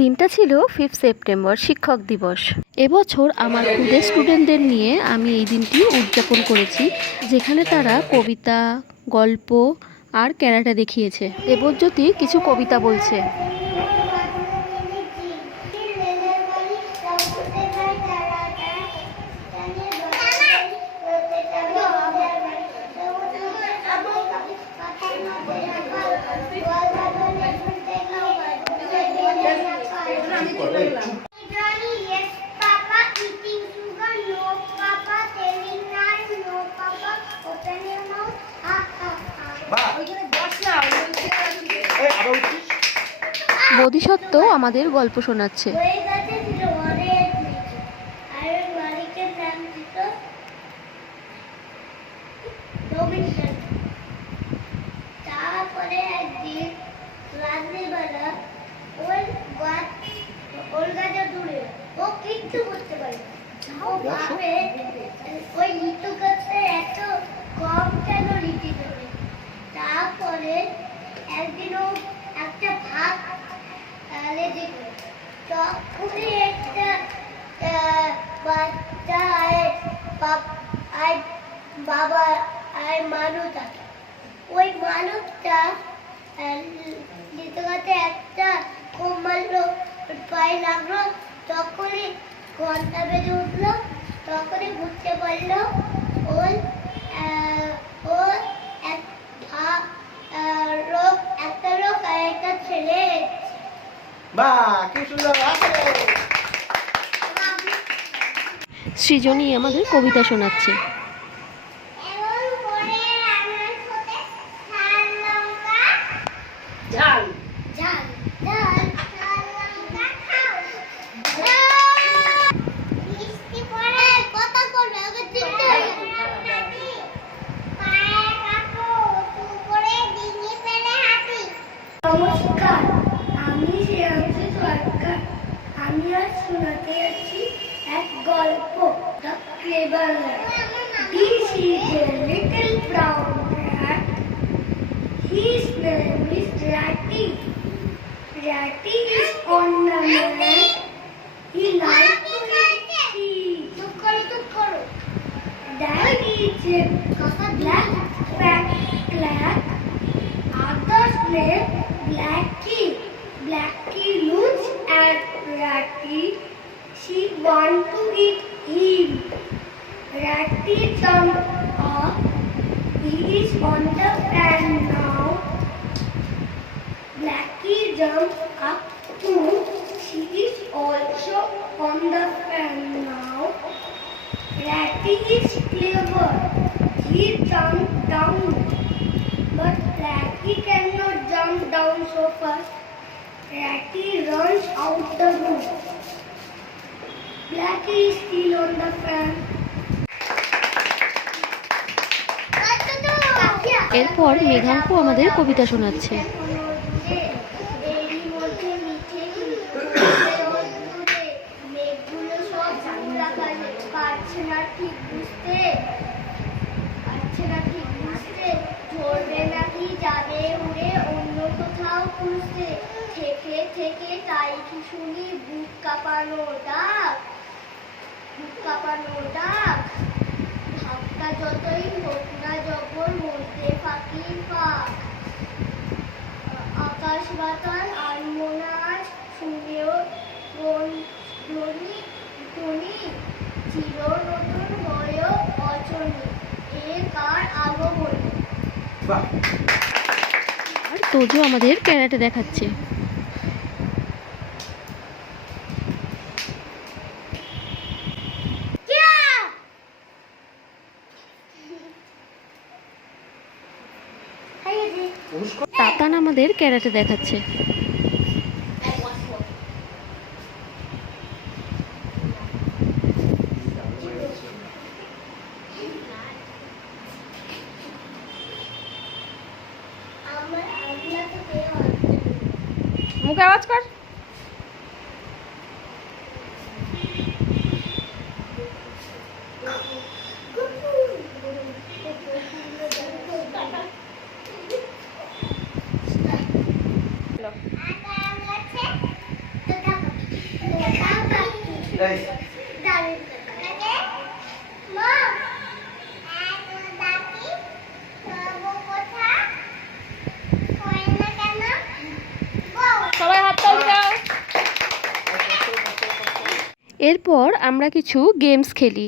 দিনটা ছিল fifth September শিক্ষক দিবস। এবছর আমার খুদে স্টুডেন্টদের নিয়ে আমি এই দিনটি উদযাপন করেছি, যেখানে তারা কবিতা, গল্প আর ক্যারাটা দেখিয়েছে। দেবজ্যোতি কিছু কবিতা বলছে বোধিসত্ত্ব আমাদের গল্প শোনাচ্ছে। রবীন্দ্রনাথ তারপরে একদিন রাত্রিবেলা ওই গাছ ওর গাছে দূরে ও কিচ্ছু করতে পারে না। ভাবে ওই লিচু গাছে এত কম কেন লিচি ধরে? তারপরে একদিন ও একটা ভাত দেখো তখনই একটা বাচ্চা আয় বাবা, আয় মানুষ আছে ওই মানুষটা লিচু গাছে একটা কোপ মারলো পায়ে লাগল তখনই ঘণ্টা বেজে বাহ কি সুন্দর আছে। সৃজনী আমাদের কবিতা শোনাচ্ছে। ঝাল। আমি আজ শোনাতে যাচ্ছি এক গল্প the clever This is a little brown rat. His name is Ratty. Ratty is ornament. He likes to eat cheese. That is a black fat cat. Others name Blackie. Blackie looks at Ratty. She want to eat him. Ratty jumped up. He is on the fan now. Blackie jumped up too. She is also on the fan now. Ratty is clever. He jumped down. But Blackie cannot jump down so fast. Ratty runs out the room. Blackie is still on the fan. এরপর মেঘাঙ্কু আমাদের কবিতা শোনাচ্ছে। পারছে না ঠিক বুঝতে। পারছে না ঠিক বুঝতে। নাকি যাবে উড়ে অন্য কোথাও খুঁজতে। থেকে তাই কি শুনি? বুক কাঁপানো ডাক বুক কাঁপানো ডাক ভাবটা যতই হোক না যখন মধ্যে ফাঁকি পাক। আকাশ বাতাল আর মোনাজ শুনেও ধ্বনি ধ্বনি। চির নতুন হয় অচনি এ কার আগমনী? বাহ। আর তোজো আমাদের ক্যারাটে দেখাচ্ছে। তাতান আমাদের ক্যারাটে দেখাচ্ছে। মুখে আওয়াজ কর আর এই দাঁড়িয়ে থাকে। মা, এত ডাকি, তবু কোথা? হয় না কেন? বউ, সবাই হাত তালি এরপর আমরা কিছু গেমস খেলি।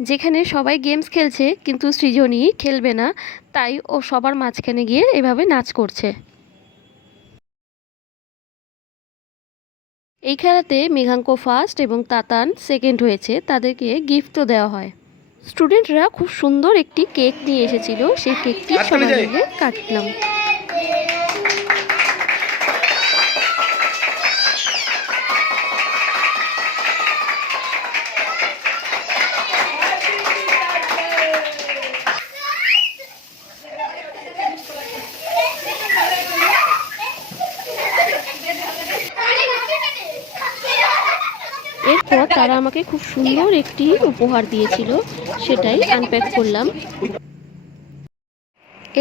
যেখানে সবাই গেমস খেলছে কিন্তু সৃজনী খেলবে না তাই ও সবার মাঝখানে গিয়ে এভাবে নাচ করছে। এই খেলাতে মেঘাঙ্ক ফার্স্ট এবং তাতান সেকেন্ড হয়েছে। তাদেরকে গিফটও দেওয়া হয়। স্টুডেন্টরা খুব সুন্দর একটি কেক নিয়ে এসেছিল। সেই কেকটি সবাই মিলে কাটলাম এরপর তারা আমাকে খুব সুন্দর একটি উপহার দিয়েছিল, সেটাই আনপ্যাক করলাম।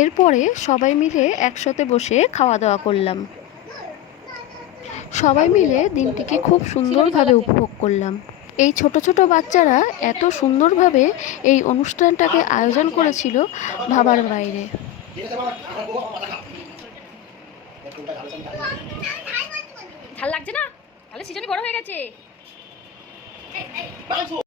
এরপরে সবাই মিলে একসাথে বসে খাওয়া দাওয়া করলাম। সবাই মিলে দিনটিকে খুব সুন্দরভাবে উপভোগ করলাম। এই ছোট ছোট বাচ্চারা এত সুন্দরভাবে এই অনুষ্ঠানটাকে আয়োজন করেছিল ভাবার বাইরে। ঝাল লাগছে না? তাহলে সিজনে বড় হয়ে গেছে। Bao.